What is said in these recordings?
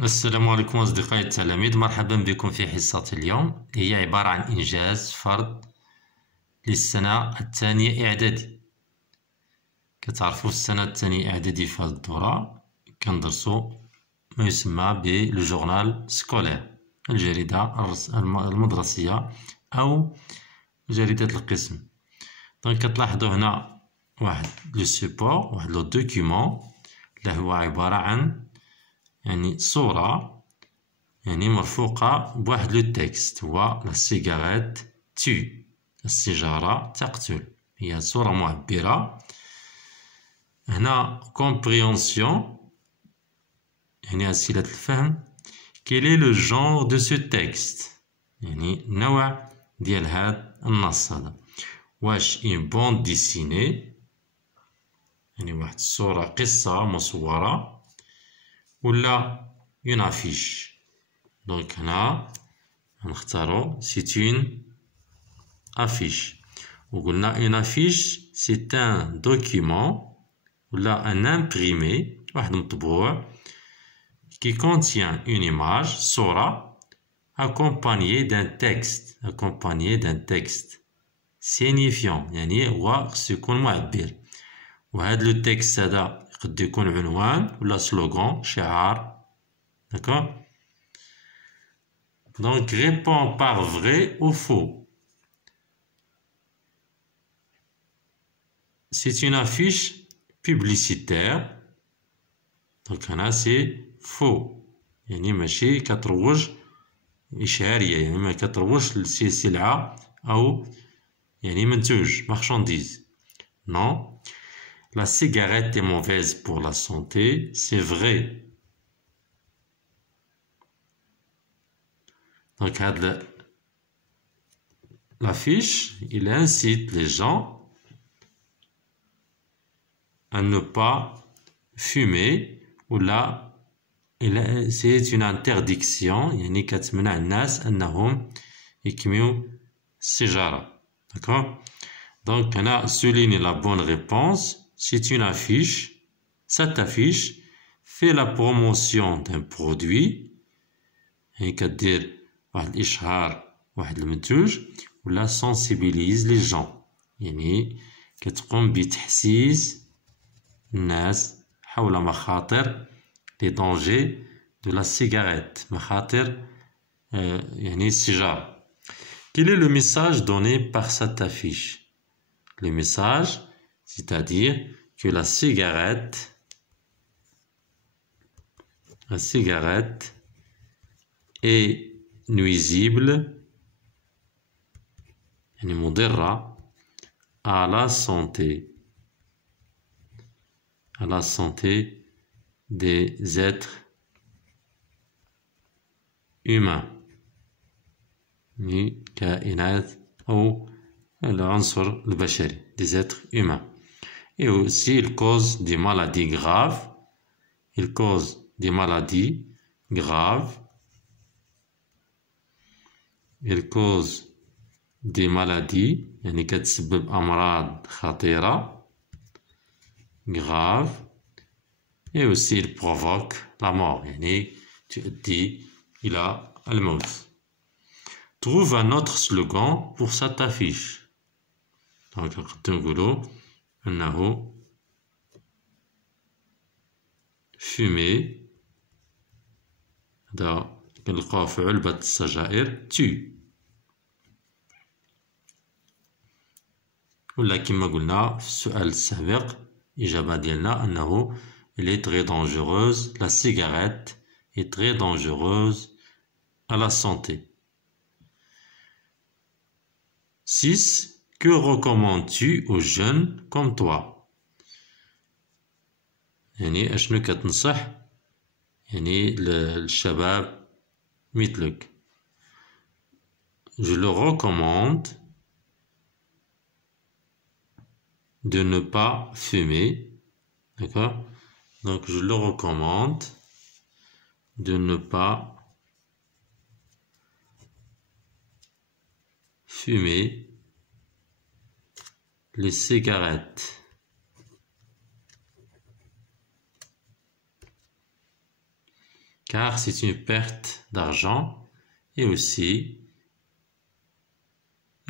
السلام عليكم أصدقائي التلاميذ، مرحبا بكم في حصة اليوم. هي عبارة عن إنجاز فرد للسنة الثانية إعدادي. كتعرفوا السنة الثانية إعدادي في هذه الدورة كندرسوا ما يسمى بالجورنال سكولير، الجريدة المدرسية أو جريدة القسم. دونك كتلاحظوا هنا واحد لو سوبور، واحد لو دوكيومون اللي هو عبارة عن صورة مرفوقة بواحد لو تكست، هو لا سيجاريت تي، السيجارة تقتل. هي صورة معبرة. هنا كومبريونسيون أسئلة الفهم. كيل اي لو جونغ دو سو تكست، النوع ديال هاد النص هذا. واش اون بوند ديسيني، واحد الصورة قصة مصورة، ولا اون افيش. دونك هنا نختارو سيت اون افيش، وقلنا اون افيش سيت ان دوكيومون ولا ان امبريمي، واحد مطبوع qui contient une image، صورة accompagnée d'un texte signifiant، هو خصو يكون معبر. وهاد لو تكست هذا يقد يكون عنوان ولا سلوغان، شعار. D'accord? Donc, réponds par vrai ou faux. C'est une affiche publicitaire. Donc, là, c'est faux. ماشي كتروج إشعارية، ما كتروج لسلعة أو منتوج marchandise. Non. La cigarette est mauvaise pour la santé. C'est vrai. Donc, l'affiche, il incite les gens à ne pas fumer, ou là, c'est une interdiction. كتمنع الناس أنهم يكميو السيجارة. D'accord? Donc, on a souligné la bonne réponse. C'est une affiche. Cette affiche fait la promotion d'un produit. كدير واحد الإشهار واحد المنتوج، ولا sensibilise les gens، كتقوم بتحسيس الناس حول مخاطر les dangers de la cigarette، مخاطر السيجارة. Quel est le message donné par cette affiche? Le message, c'est-à-dire que la cigarette est nuisible، مضرة à la santé des êtres humains، كائنات أو العنصر البشري، des êtres humains. Et aussi, il cause des maladies graves. Il cause des maladies graves. Il cause des maladies، كتسبب أمراض خطيرة grave. Et aussi, il provoque la mort، تؤدي إلى الموت. Trouve un autre slogan pour cette affiche. Donc, نقدر نقولوا أنه fumer، هذا كنلقاوه في علبة السجائر تي، ولا كما قلنا في السؤال السابق الإجابة ديالنا أنه elle est très dangereuse، la cigarette est très dangereuse à la santé. 6. Que recommandes-tu aux jeunes comme toi؟ أشنو كتنصح للشباب مثلك؟ Je le recommande de ne pas fumer. D'accord? Donc, je le recommande de ne pas fumer les cigarettes. car c'est une perte d'argent et aussi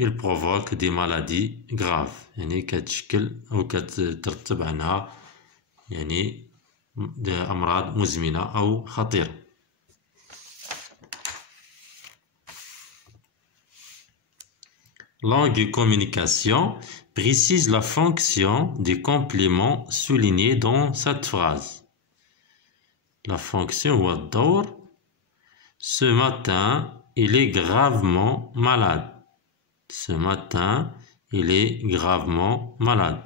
il provoque des maladies graves. يعني كتشكل أو كترتب عنها يعني أمراض مزمنة أو خطيرة. Langue et communication précise la fonction des compléments soulignés dans cette phrase. La fonction ou الدور. Ce matin, il est gravement malade. Ce matin, il est gravement malade.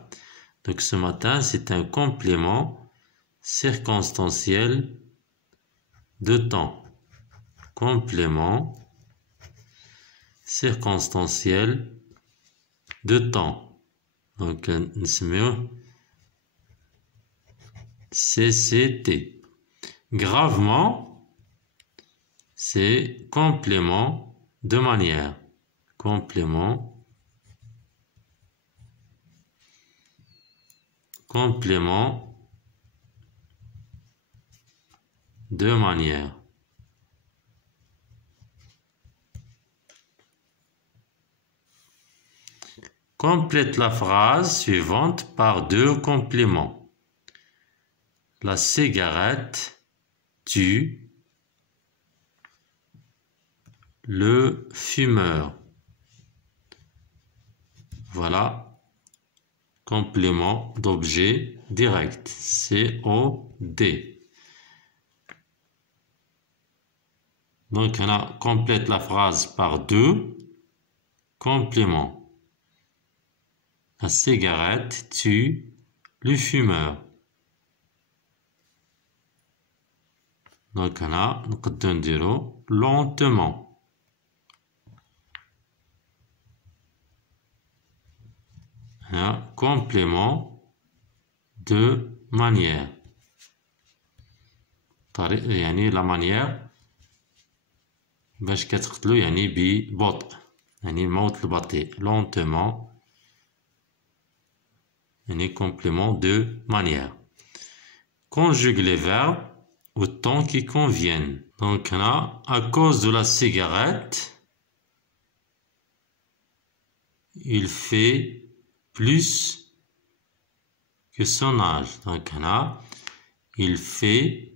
Donc ce matin, c'est un complément circonstanciel de temps. Complément circonstanciel de temps. Donc, CCT. Gravement, c'est complément de manière. Complément de manière. Complète la phrase suivante par deux compléments. La cigarette tue le fumeur. Voilà, complément d'objet direct, COD. Donc, on complète la phrase par deux compléments. La cigarette tue le fumeur. Donc, on a lentement. Un complément de manière. يعني la manière باش كتقتلو يعني ببطء يعني الموت البطيء lentement يعني complément de manière. Conjugue les verbes au temps qui conviennent. Donc on a à cause de la cigarette il fait plus que son âge. Donc on a il fait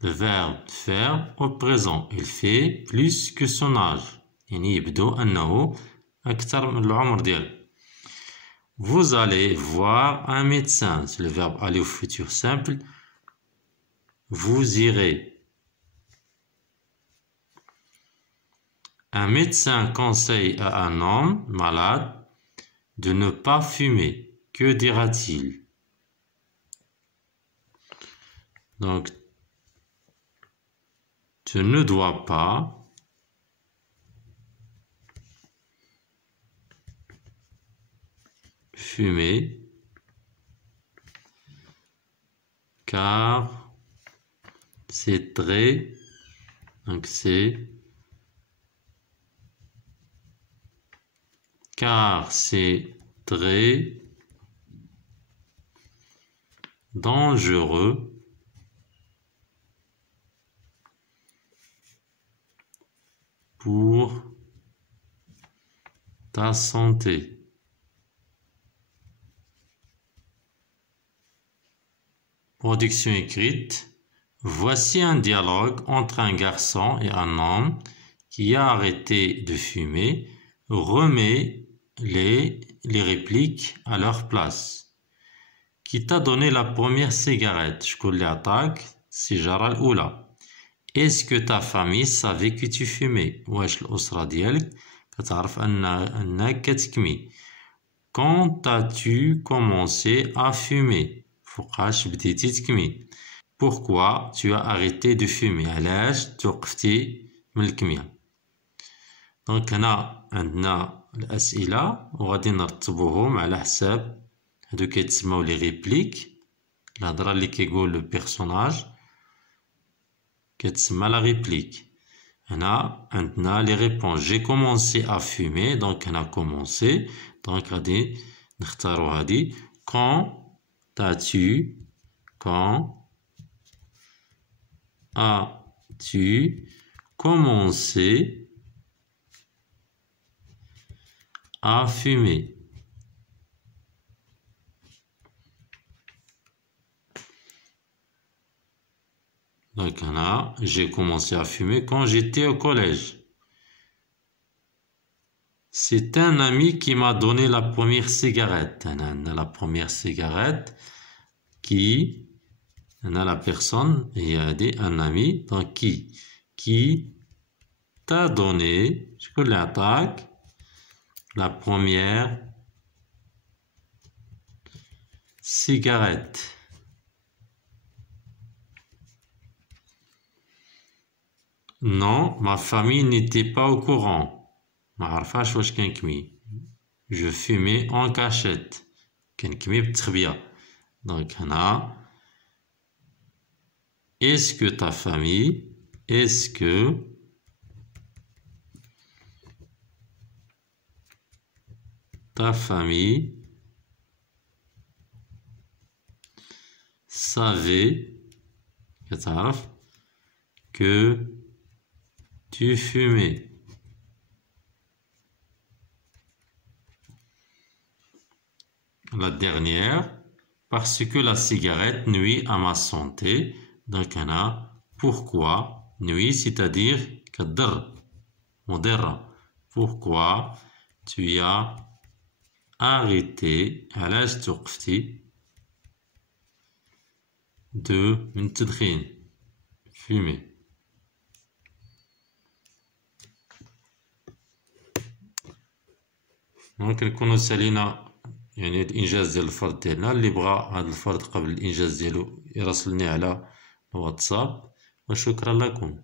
le verbe faire au présent. Il fait plus que son âge. يعني يبدو أنه أكثر من العمر ديالو. Vous allez voir un médecin. C'est le verbe aller au futur simple. Vous irez. Un médecin conseille à un homme malade de ne pas fumer. Que dira-t-il? Donc, tu ne dois pas fumer car c'est très, donc c'est car c'est très dangereux pour ta santé. Production écrite. Voici un dialogue entre un garçon et un homme qui a arrêté de fumer. Remet les répliques à leur place. Qui t'a donné la première cigarette? شكون اللي عطاك السيجارة الأولى. Est-ce que ta famille savait que tu fumais? واش الأسرة ديالك كتعرف أنك كتكمي. Quand as-tu commencé à fumer? فوقاش بديتي تكمي. Pourquoi tu as arrêté de fumer? علاش توقفتي من الكمية. دونك هنا عندنا الأسئلة وغادي نرتبوهم على حساب هادو كيتسموا لي ريبليك. الهضرة اللي كيقول لو بيرسوناج كتسمى لا ريبليك. هنا عندنا لي ريبونس. جي كومونسي ا فومي. دونك هنا كومونسي. دونك غادي نختارو هادي. Quand as-tu commencé à fumer? Donc là, j'ai commencé à fumer quand j'étais au collège. C'est un ami qui m'a donné la première cigarette. La première cigarette qui, la personne, il a dit un ami, donc qui t'a donné, je connais l'attaque, la première cigarette. Non, ma famille n'était pas au courant. Je fumais en cachette. Donc, est-ce que ta famille, savait que tu fumais? La dernière, parce que la cigarette nuit à ma santé. Donc, pourquoi nuit, c'est-à-dire pourquoi tu as arrêté à l'âge de fumer. دونك نكونو سالينا يعني الانجاز ديال الفرد ديالنا. اللي بغى هذا الفرد قبل الانجاز ديالو يراسلني على الواتساب، وشكرا لكم.